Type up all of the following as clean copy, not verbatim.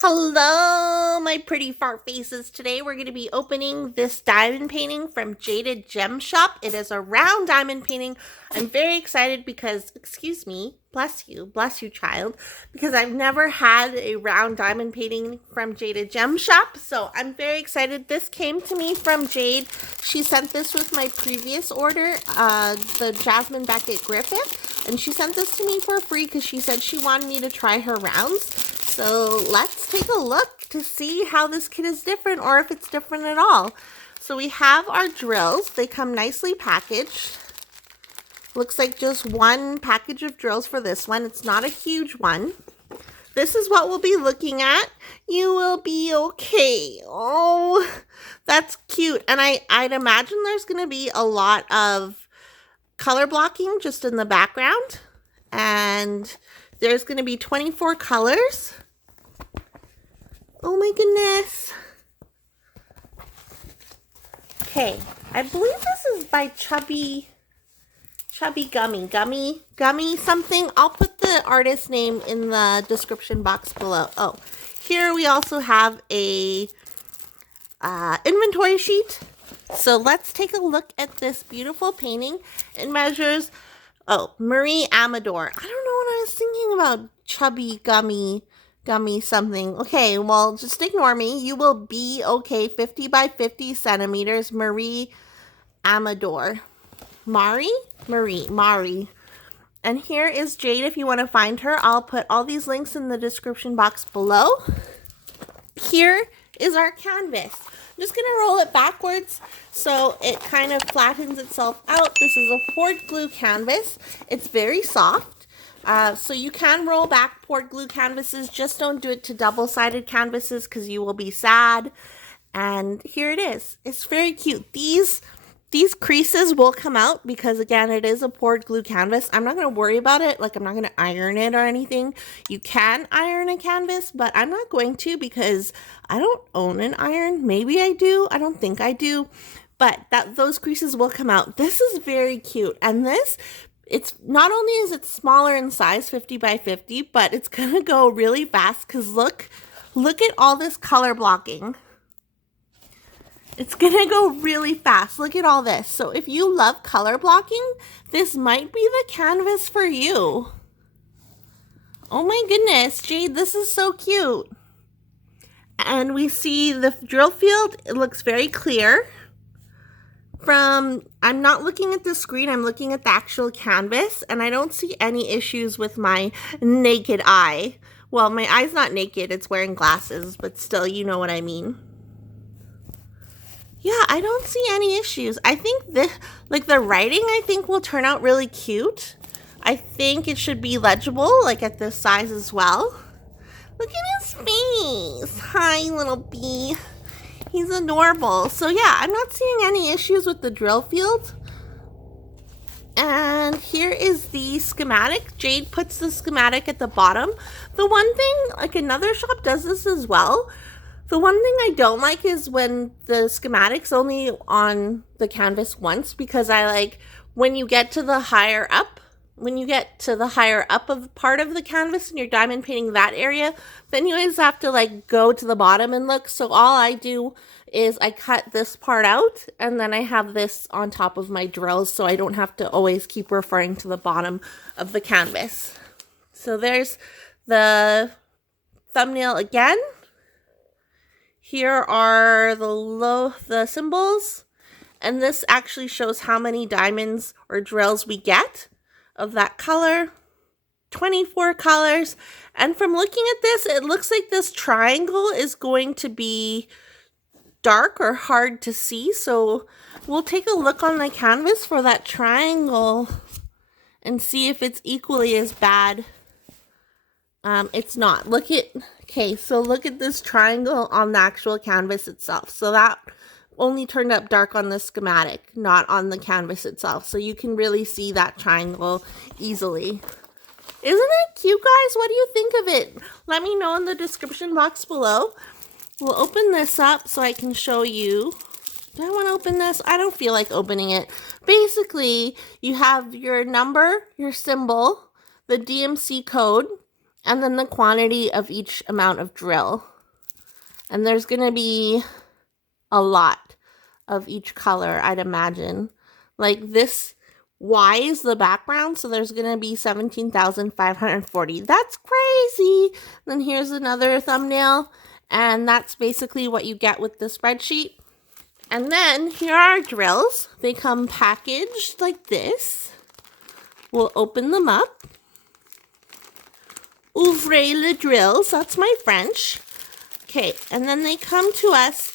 Hello, my pretty fart faces. Today we're going to be opening this diamond painting from Jaded Gem Shop. It is a round diamond painting. I'm very excited because, excuse me, bless you, child, because I've never had a round diamond painting from Jaded Gem Shop. So I'm very excited. This came to me from Jade. She sent this with my previous order, the Jasmine Beckett Griffith, and she sent this to me for free because she said she wanted me to try her rounds. So let's take a look to see how this kit is different or if it's different at all. So we have our drills. They come nicely packaged. Looks like just one package of drills for this one. It's not a huge one. This is what we'll be looking at. You will be okay. Oh, that's cute. And I'd imagine there's going to be a lot of color blocking just in the background. And there's going to be 24 colors. Oh my goodness. Okay, I believe this is by Chubby Gummy something. I'll put the artist name in the description box below. Oh, here we also have a inventory sheet. So let's take a look at this beautiful painting. It measures, Marie Amador. I don't know what I was thinking about. Chubby Gummy something. Okay, well, just ignore me. You will be okay. 50 by 50 centimeters. Marie Amador. Mari. And here is Jade if you want to find her. I'll put all these links in the description box below. Here is our canvas. I'm just going to roll it backwards so it kind of flattens itself out. This is a poured glue canvas. It's very soft. So you can roll back poured glue canvases. Just don't do it to double-sided canvases because you will be sad. And here it is. It's very cute. These creases will come out because, again, it is a poured glue canvas. I'm not going to worry about it. Like, I'm not going to iron it or anything. You can iron a canvas, but I'm not going to because I don't own an iron. Maybe I do. I don't think I do. But those creases will come out. This is very cute. And this, it's not only is it smaller in size, 50 by 50, but it's going to go really fast because look at all this color blocking. It's going to go really fast. Look at all this. So if you love color blocking, this might be the canvas for you. Oh my goodness, Jade, this is so cute. And we see the drill field. It looks very clear. I'm not looking at the screen, I'm looking at the actual canvas, and I don't see any issues with my naked eye. Well, my eye's not naked, it's wearing glasses, but still, you know what I mean. Yeah, I don't see any issues. I think the writing, I think, will turn out really cute. I think it should be legible, like at this size as well. Look at his face. Hi, little bee. He's adorable. So yeah, I'm not seeing any issues with the drill field. And here is the schematic. Jade puts the schematic at the bottom. The one thing, like another shop does this as well. The one thing I don't like is when the schematic's only on the canvas once, because I like when you get to the higher up of part of the canvas and you're diamond painting that area, then you always have to like go to the bottom and look. So all I do is I cut this part out and then I have this on top of my drills so I don't have to always keep referring to the bottom of the canvas. So there's the thumbnail again. Here are the symbols, and this actually shows how many diamonds or drills we get of that color. 24 colors. And from looking at this, it looks like this triangle is going to be dark or hard to see. So we'll take a look on the canvas for that triangle and see if it's equally as bad. It's not. Okay, so look at this triangle on the actual canvas itself. So that only turned up dark on the schematic, not on the canvas itself. So you can really see that triangle easily. Isn't it cute, guys? What do you think of it? Let me know in the description box below. We'll open this up so I can show you. Do I want to open this? I don't feel like opening it. Basically, you have your number, your symbol, the DMC code, and then the quantity of each amount of drill. And there's going to be a lot of each color, I'd imagine. Like this Y is the background, so there's going to be 17,540. That's crazy. Then here's another thumbnail, and that's basically what you get with the spreadsheet. And then here are drills. They come packaged like this. We'll open them up. Ouvrez le drills. That's my French. Okay, and then they come to us.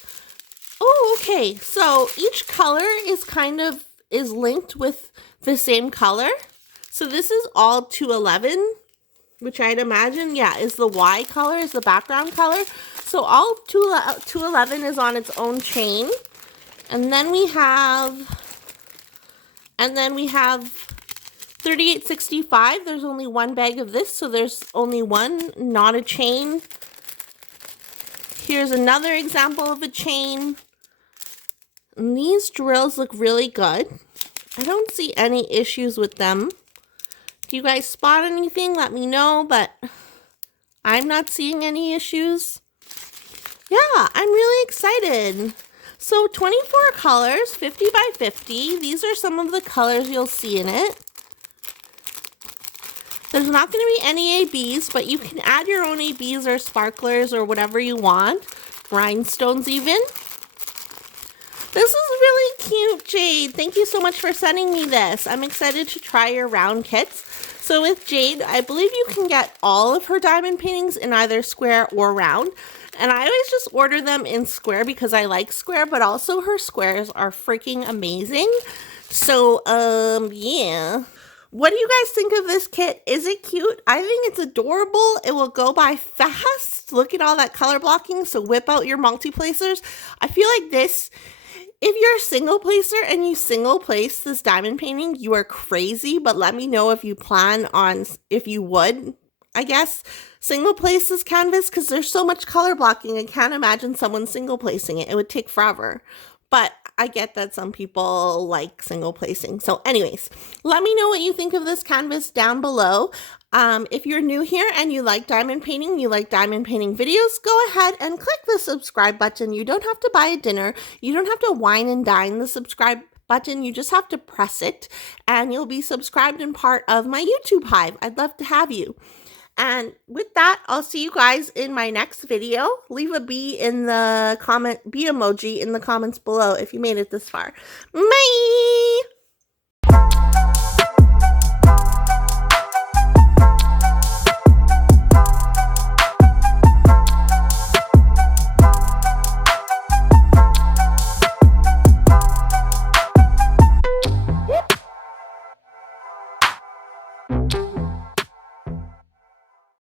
Oh, okay. So each color is linked with the same color. So this is all 211, which I'd imagine, yeah, is the Y color, is the background color. So all 211 is on its own chain. And then we have 3865. There's only one bag of this, so there's only one, not a chain. Here's another example of a chain. And these drills look really good. I don't see any issues with them. Do you guys spot anything? Let me know, but I'm not seeing any issues. Yeah, I'm really excited. So 24 colors, 50 by 50. These are some of the colors you'll see in it. There's not going to be any ABs, but you can add your own ABs or sparklers or whatever you want. Rhinestones even. This is really cute, Jade. Thank you so much for sending me this. I'm excited to try your round kits. So with Jade, I believe you can get all of her diamond paintings in either square or round. And I always just order them in square because I like square, but also her squares are freaking amazing. So, yeah. What do you guys think of this kit? Is it cute? I think it's adorable. It will go by fast. Look at all that color blocking. So whip out your multiplacers. I feel like this, if you're a single placer and you single place this diamond painting, you are crazy. But let me know if you plan on, if you would, I guess, single place this canvas because there's so much color blocking. I can't imagine someone single placing it. It would take forever. But I get that some people like single placing. So anyways, let me know what you think of this canvas down below. If you're new here and you like diamond painting, you like diamond painting videos, go ahead and click the subscribe button. You don't have to buy a dinner. You don't have to wine and dine the subscribe button. You just have to press it and you'll be subscribed and part of my YouTube hive. I'd love to have you. And with that, I'll see you guys in my next video. Leave a bee in the comment, bee emoji in the comments below if you made it this far. Bye!